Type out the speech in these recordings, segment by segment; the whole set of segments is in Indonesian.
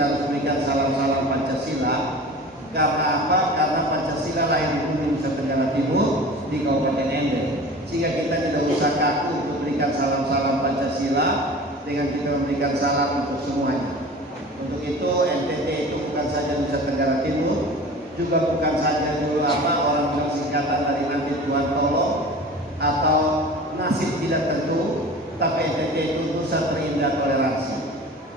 kita harus berikan salam-salam Pancasila. Karena apa? Karena Pancasila lahir di bumi Nusa Tenggara Timur di Kabupaten Ende. Sehingga kita tidak usah kaku untuk berikan salam-salam Pancasila dengan kita memberikan salam untuk semuanya. Untuk itu NTT itu bukan saja Nusa Tenggara Timur, juga bukan saja dulu orang bilang singkatan dari nanti Tuhan tolong atau nasib tidak tentu, tapi NTT itu Nusa Terindah Toleransi.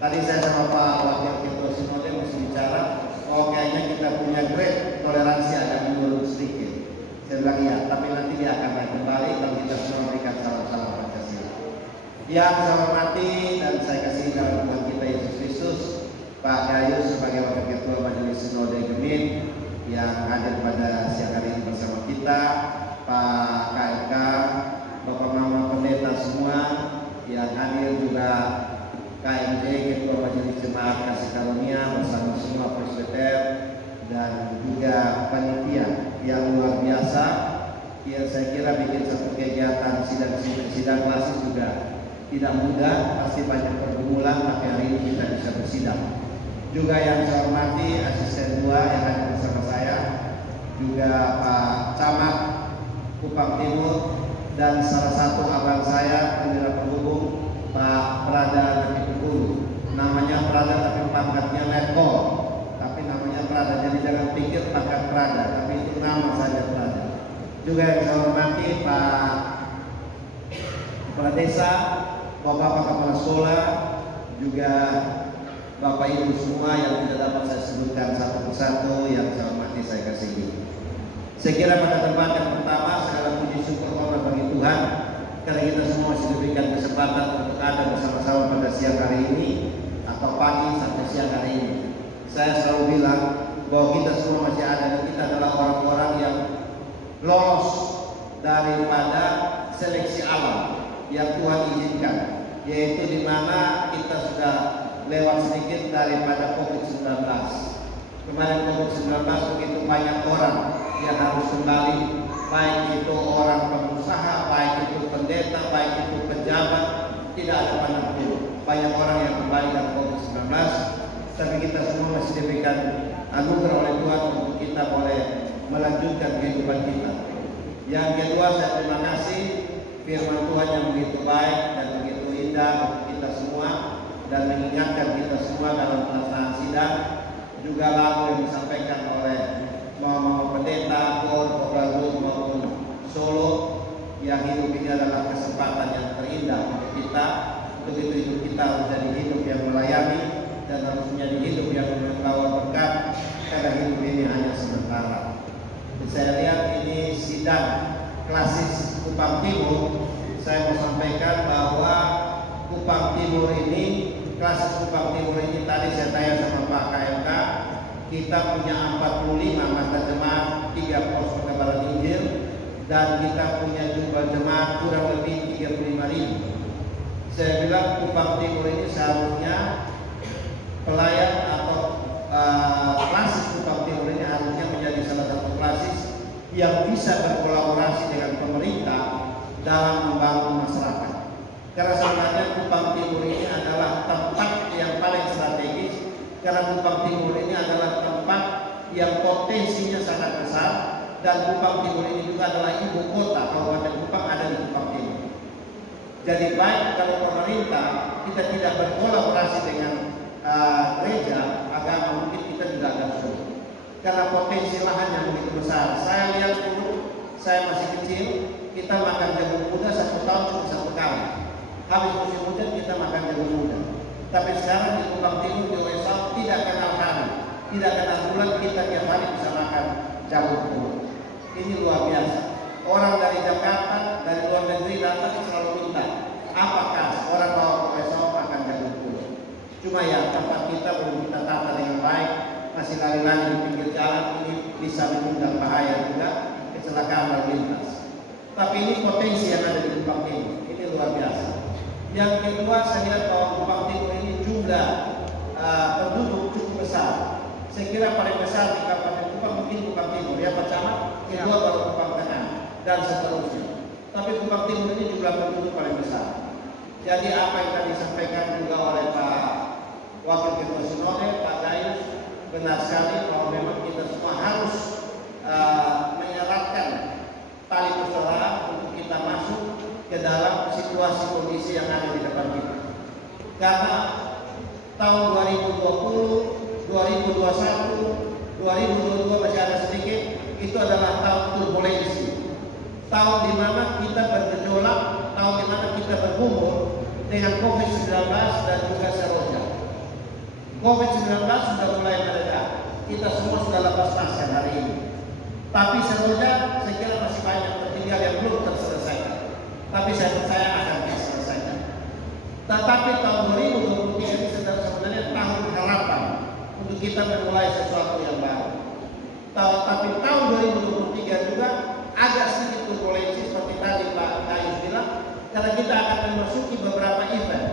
Tadi saya sama Pak Wakil Ketua Sinode masih bicara, kayaknya kita punya grade toleransi agak menurun sedikit. Saya bilang iya, tapi nanti dia akan naik kembali kalau kita semua memberikan salam-salam Pancasila. Yang saya hormati dan saya kasih dalam Tuhan kita Yesus Kristus, Pak Gayus sebagai Wakil Ketua Majelis Sinode Gemit yang hadir pada siang hari ini bersama kita, Pak KLK, Bapak Mama Pendeta semua yang hadir, juga KMJ Ketua Majelis Jemaat Kasih Karunia bersama semua presbiter dan juga panitia yang luar biasa. Ya, saya kira bikin satu kegiatan sidang klasik juga tidak mudah, pasti banyak pergumulan, tapi hari ini kita bisa bersidang. Juga yang saya hormati asisten 2 yang hadir bersama saya, juga Pak Camat Kupang Timur, dan salah satu abang saya pendeta penghubung Pak Prada Nabi Pukul. Namanya Prada tapi pangkatnya letkol, tapi namanya Prada, jadi jangan pikir pangkat Prada, tapi itu nama saja Prada. Juga yang saya hormati Pak Kepala Desa, Bapak Kepala Sekolah, juga Bapak Ibu semua yang tidak dapat saya sebutkan satu persatu, yang saya hormati saya kasihi. Saya kira pada tempat yang pertama segala puji syukur hormat bagi Tuhan karena kita semua masih diberikan kesempatan untuk ada bersama-sama pada siang hari ini atau pagi sampai siang hari ini. Saya selalu bilang bahwa kita semua masih ada dan kita adalah orang-orang yang lolos daripada seleksi alam yang Tuhan izinkan, yaitu di mana kita sudah lewat sedikit daripada COVID-19. Kemarin COVID-19 begitu banyak orang yang harus kembali, baik itu orang pengusaha, baik itu pendeta, baik itu pejabat, tidak ada pandang bulu. Banyak orang yang kembali dari COVID-19, tapi kita semua masih diberikan anugerah oleh Tuhan untuk kita boleh melanjutkan kehidupan kita. Yang kedua, saya terima kasih firman Tuhan yang begitu baik dan begitu indah untuk kita semua dan mengingatkan kita semua dalam pelaksanaan sidang. Juga lagu yang disampaikan oleh Mama Pendeta, Kor, Kobragu maupun Solo, yang hidup ini adalah kesempatan yang terindah untuk kita. Untuk itu hidup kita harus jadi hidup yang melayani dan harus menjadi hidup yang membawa berkat, karena hidup ini hanya sementara. Saya lihat ini sidang klasis Kupang Timur. Saya mau sampaikan bahwa Kupang Timur ini, klasis Kupang Timur ini, tadi saya tanya sama Pak KLK, kita punya 45 mata jemaat, 3 pos pengabaran Injil, dan kita punya jumlah jemaat kurang lebih 35.000. Saya bilang Kupang Timur ini seharusnya pelayan atau klasis Kupang Timur ini harusnya menjadi salah satu klasis yang bisa berkolaborasi dengan pemerintah dalam membangun masyarakat. Karena sebenarnya Kupang Timur ini adalah tempat yang paling strategis, karena Kupang Timur ini adalah tempat yang potensinya sangat besar, dan Kupang Timur ini juga adalah ibu kota Kabupaten Kupang ada di Kupang Timur. Jadi baik kalau pemerintah kita tidak berkolaborasi dengan gereja agama, mungkin kita juga akan sulit karena potensi lahan yang begitu besar. Saya lihat dulu, saya masih kecil, kita makan jagung muda 1 tahun cuma 1 kali. Habis musim hujan kita makan jagung muda. Tapi sekarang di Kupang Timur, di Wesal, tidak kenal hari, tidak kenal bulan, kita tiap hari bisa makan jagung muda. Ini luar biasa. Orang dari Jakarta, dari luar negeri datang selalu minta, apakah orang bawa ke Wesal makan jagung muda? Cuma ya tempat kita belum kita tata dengan baik, masih lari-lari di pinggir jalan, ini bisa mengundang bahaya juga, kecelakaan lalu lintas. Tapi ini potensi yang ada di Kupang Timur, ini luar biasa. Yang kedua, saya lihat bahwa Kupang Timur ini jumlah penduduk cukup besar. Saya kira paling besar di Kabupaten Kupang mungkin Kupang Timur, ya Pak Camat, kedua baru Kupang Tengah, dan seterusnya. Tapi Kupang Timur ini jumlah penduduk paling besar. Jadi apa yang tadi disampaikan juga oleh Pak Wakil Ketua Sinode, Pak Gayus, benar sekali bahwa memang kita semua harus menyeratkan tali persaudaraan untuk kita masuk ke dalam situasi kondisi yang ada di depan kita. Karena tahun 2020, 2021, 2022 masih ada sedikit, itu adalah tahun turbulensi. Tahun di mana kita bergejolak, tahun di mana kita bergumul dengan COVID-19 dan juga seroja. COVID-19 sudah mulai mereda, kita semua sudah lepas masker hari ini. Tapi seroja saya kira masih banyak tertinggal yang belum terselesaikan. Tapi saya percaya akan diselesaikan. Tetapi tahun 2023 ini sebenarnya tahun harapan untuk kita memulai sesuatu yang baru. Tapi tahun 2023 juga agak sedikit turbulensi seperti tadi Pak Gayus bilang, karena kita akan memasuki beberapa event,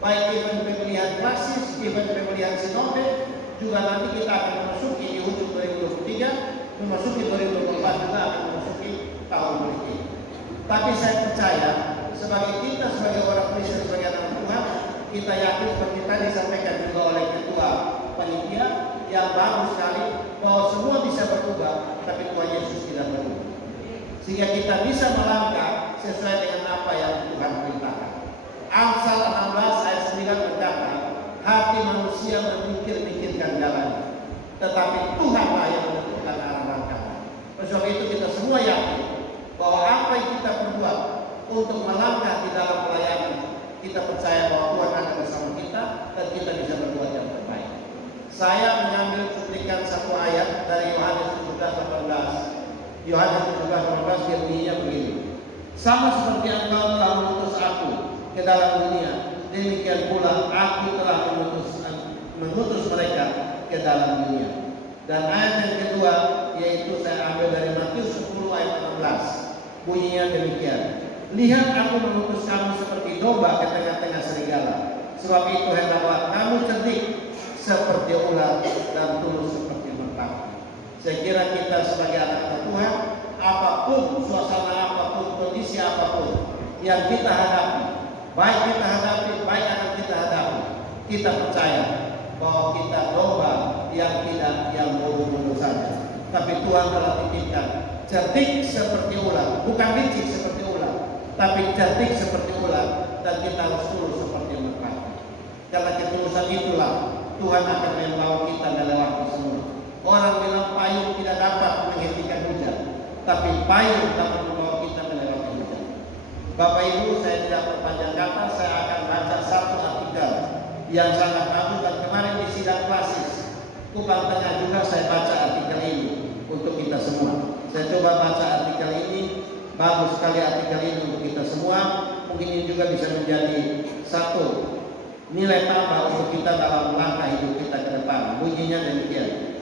baik event pemilihan klasis, event pemilihan sinode, juga nanti kita akan memasuki di ujung 2023, memasuki 2024 juga akan memasuki tahun politik. Tapi saya percaya sebagai kita sebagai orang Kristen, sebagai anak Tuhan, kita yakin seperti tadi disampaikan juga oleh Ketua Panitia yang bagus sekali bahwa semua bisa berubah, tapi Tuhan Yesus tidak berubah. Sehingga kita bisa melangkah sesuai dengan apa yang Tuhan perintahkan. Amsal 16 ayat 9 berkata, hati manusia memikir-mikirkan jalannya, tetapi Tuhanlah yang menentukan arah langkahnya. Oleh sebab itu kita semua yakin bahwa apa yang kita perbuat untuk melangkah di dalam pelayanan, kita percaya bahwa Tuhan ada bersama kita dan kita bisa berbuat yang terbaik. Saya mengambil cuplikan satu ayat dari Yohanes 17:18. Yohanes 17:18 bunyinya begini. Sama seperti Engkau telah mengutus aku ke dalam dunia, demikian pula aku telah mengutus mereka ke dalam dunia. Dan ayat yang kedua yaitu saya ambil dari Matius 10 ayat 16. Bunyinya demikian. Lihat aku mengutus kamu seperti domba ke tengah-tengah serigala. Sebab itu hendaklah kamu cerdik seperti ular dan tulus seperti merpati. Saya kira kita sebagai anak Tuhan, apapun suasana, apapun kondisi, apapun yang kita hadapi, baik akan kita hadapi, kita percaya bahwa kita domba yang bodoh-bodoh saja. Tapi Tuhan telah titipkan cerdik seperti ular, bukan licik seperti ular, tapi cerdik seperti ular, dan kita harus tulus seperti merpati. Karena ketulusan itulah Tuhan akan membawa kita melewati semua. Orang bilang payung tidak dapat menghentikan hujan, tapi payung dapat membawa kita melewati hujan. Bapak Ibu, saya tidak berpanjang kata, saya akan baca satu artikel yang sangat bagus, dan kemarin di sidang klasis Kupang Tengah juga saya baca artikel ini untuk kita semua. Saya coba baca artikel ini, bagus sekali artikel ini untuk kita semua. Mungkin ini juga bisa menjadi satu nilai tambah untuk kita dalam langkah hidup kita ke depan. Bunyinya demikian.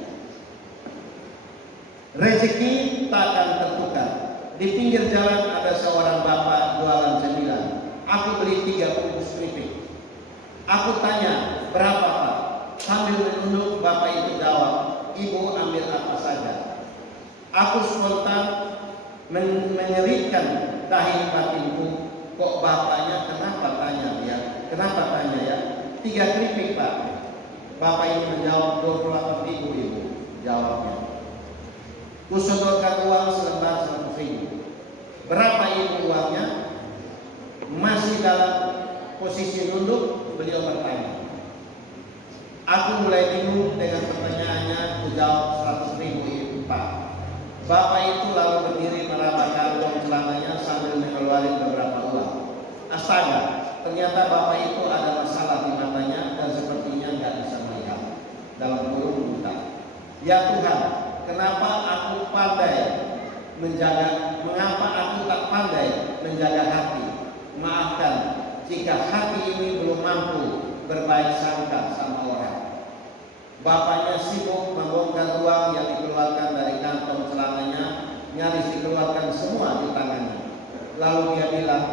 Rezeki takkan tertukar. Di pinggir jalan ada seorang bapak jualan cemilan. Aku beli 3 bungkus keripik. Aku tanya, berapa Pak? Sambil menunduk, bapak itu jawab, Ibu ambil apa saja. Aku spontan menyerikkan dahi batinku. Kok bapaknya kenapa tanya ya? 3 keripik Pak. Bapak ini menjawab 28.000 Ibu. Jawabnya. Kusodorkan uang selembar 100.000. Berapa Ibu uangnya? Masih dalam posisi nunduk, beliau bertanya. Aku mulai bingung dengan pertanyaannya. Aku jawab 100.000 Ibu Pak. Bapak itu lalu berdiri meraba kantong celananya sambil mengeluarkan beberapa uang. Astaga, ternyata bapak itu ada masalah di matanya dan sepertinya nggak bisa melihat. Dalam kurung buta. Ya Tuhan, mengapa aku tak pandai menjaga hati? Maafkan jika hati ini belum mampu berbaik sangka sama orang. Bapaknya sibuk membongkar uang yang dikeluarkan dari kantong celananya, nyaris dikeluarkan semua di tangannya. Lalu dia bilang,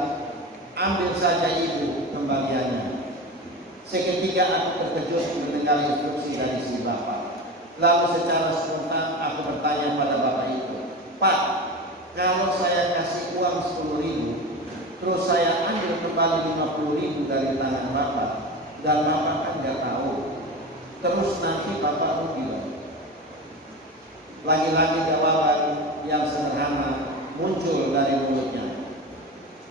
ambil saja Ibu kembaliannya. Seketika aku terkejut mendengar instruksi dari si bapak. Lalu secara spontan aku bertanya pada bapak itu, Pak, kalau saya kasih uang 10.000, terus saya ambil kembali 50.000 dari tangan bapak, dan Bapak kan nggak tahu. Terus nanti Bapak rugi. Lagi-lagi jawaban yang sederhana muncul dari mulutnya.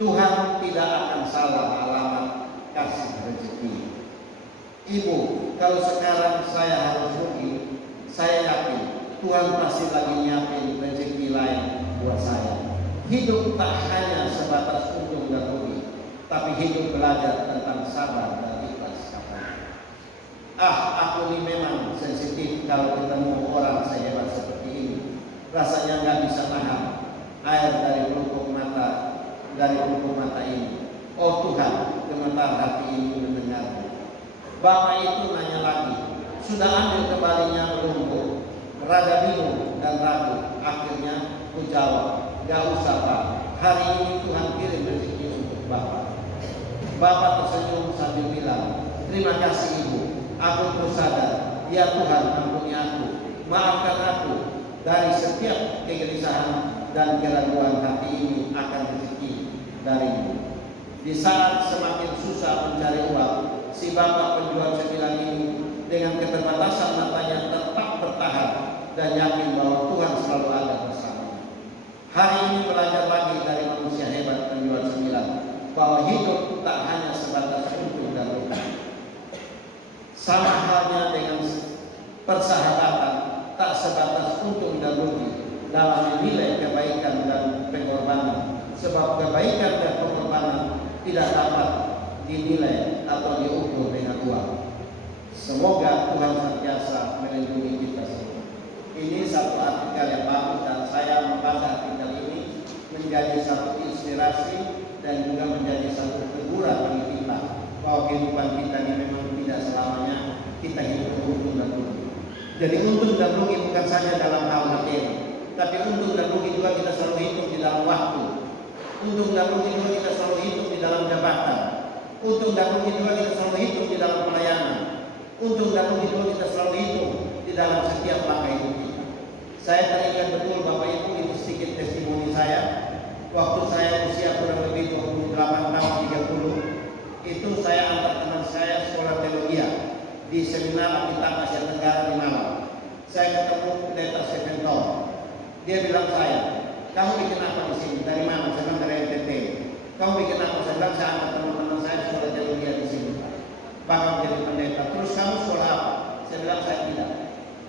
Tuhan tidak akan salah alamat kasih rezeki. Ibu, kalau sekarang saya harus rugi, saya yakin Tuhan pasti lagi nyiapin rezeki lain buat saya. Hidup tak hanya sebatas untung dan rugi, tapi hidup belajar tentang sabar dan ikhlas. Aku ini memang sensitif kalau ketemu orang sehebat seperti ini. Rasanya nggak bisa nahan air dari pelupuk mata ini. Oh Tuhan, gemetar hati ini mendengarnya. Bapak itu nanya lagi, sudah ambil kembalinya melumpuh, rada bingung dan ragu. Akhirnya ku jawab, gak usah Pak, hari ini Tuhan kirim rezeki untuk Bapak. Bapak tersenyum sambil bilang, terima kasih Ibu, aku bersadar, ya Tuhan ampuni aku, maafkan aku dari setiap kegelisahan dan keraguan hati ini akan rezeki darimu. Di saat semakin susah mencari uang, si bapak penjual cemilan ini dengan keterbatasan matanya tetap bertahan dan yakin bahwa Tuhan selalu ada bersamanya. Hari ini belajar lagi dari manusia hebat penjual cemilan bahwa hidup tak hanya sebatas untung dan rugi. Sama halnya dengan persahabatan, tak sebatas untung dan rugi dalam menilai kebaikan dan pengorbanan. Sebab kebaikan dan pengorbanan tidak dapat dinilai atau diukur dengan uang. Semoga Tuhan senantiasa melindungi kita semua. Ini satu artikel yang bagus dan saya membaca artikel ini menjadi satu inspirasi dan juga menjadi satu teguran bagi kita bahwa kehidupan kita ini memang tidak selamanya kita hidup untung dan rugi. Jadi untung dan rugi bukan saja dalam hal materi, tapi untung dan rugi juga kita selalu hitung di dalam waktu. Untung dan rugi juga kita selalu hitung di dalam jabatan. Untung dan rugi juga kita selalu hitung di dalam pelayanan. Untung dan rugi juga kita selalu hitung di dalam setiap langkah hidup kita. Saya teringat betul Bapak Ibu, ini sedikit testimoni saya. Waktu saya usia kurang lebih 28 tahun 30, itu saya antar teman saya sekolah teologi di seminar kita Asia Tenggara di Malang. Saya ketemu pendeta Stephen Tom. Dia bilang saya, kamu bikin apa di sini? Dari mana? Saya bilang dari NTT. Kamu bikin apa? Saya bilang saya antar teman-teman saya sekolah teologi di sini. Bakal menjadi pendeta. Terus kamu sekolah apa? Saya bilang saya tidak.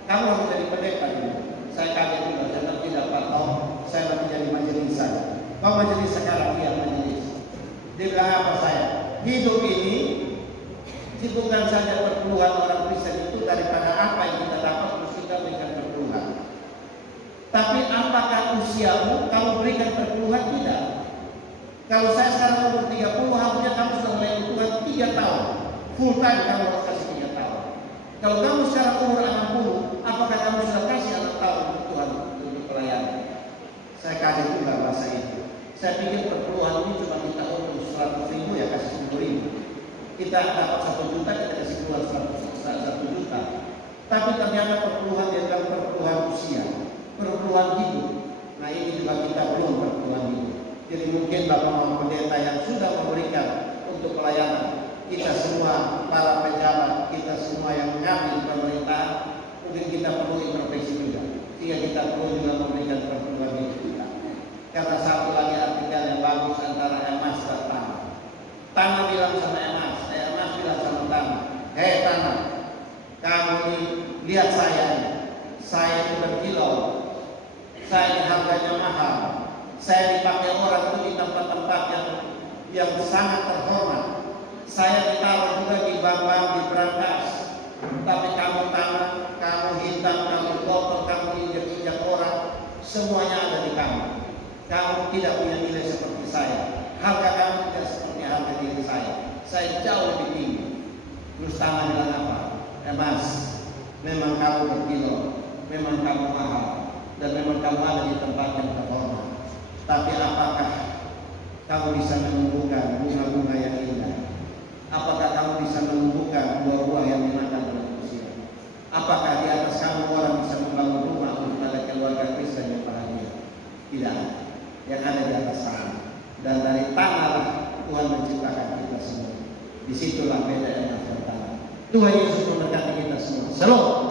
Kamu harus jadi pendeta dulu. Saya kaget juga. Saya bilang tidak Pak Tom. Saya lagi jadi majelis saja. Kau majelis sekarang? Iya majelis. Dia bilang apa saya? Hidup ini bukan saja perpuluhan orang Kristen itu daripada apa yang kita dapat terus kita berikan perpuluhan. Tapi apakah usiamu kamu berikan perpuluhan? Tidak. Kalau saya sekarang umur 30, harusnya kamu sudah melayani Tuhan 3 tahun. Full time kamu harus kasih 3 tahun. Kalau kamu sekarang umur 60, apakah kamu sudah kasih 6 tahun untuk Tuhan untuk pelayanan? Saya kaget juga bahasa itu. Saya pikir perpuluhan ini cuma kita urus 100.000 ya kasih 10.000. Kita dapat 1 juta, kita kasih keluar 1 juta. Tapi ternyata perpuluhan yang dalam perpuluhan usia, perpuluhan hidup. Nah ini juga kita belum perpuluhan hidup. Jadi mungkin Bapak Pendeta yang sudah memberikan untuk pelayanan, kita semua para pejabat, kita semua yang mengambil pemerintahan, mungkin kita perlu introspeksi juga. Sehingga kita perlu juga memberikan perpuluhan hidup kita. Karena satu lagi artikel yang bagus antara emas dan tanah. Tanah bilang sama emas, emas bilang sama tanah, hei tanah, kamu ini lihat saya itu berkilau, saya harganya mahal, saya dipakai orang itu di tempat-tempat yang sangat terhormat, saya ditaruh juga di bank-bank, di brankas, tapi kamu tanah, kamu hitam, kamu kotor, kamu injak-injak orang, semuanya ada di kamu. Kamu tidak punya nilai seperti saya. Harga kamu tidak seperti harga diri saya. Saya jauh lebih tinggi. Terus tangan bilang apa? Emas, memang kamu berkilau, memang kamu mahal, dan memang kamu ada di tempat yang terhormat. Tapi apakah kamu bisa menumbuhkan bunga-bunga yang indah? Apakah kamu bisa menumbuhkan buah-buah yang dimakan oleh manusia? Apakah di atas kamu orang bisa membangun rumah untuk ada keluarga Kristen yang bahagia? Tidak. Yang ada di atas sana. Dan dari tanahlah Tuhan menciptakan kita semua. Disitulah beda emas dan tanah. Tuhan Yesus memberkati kita semua. Shalom.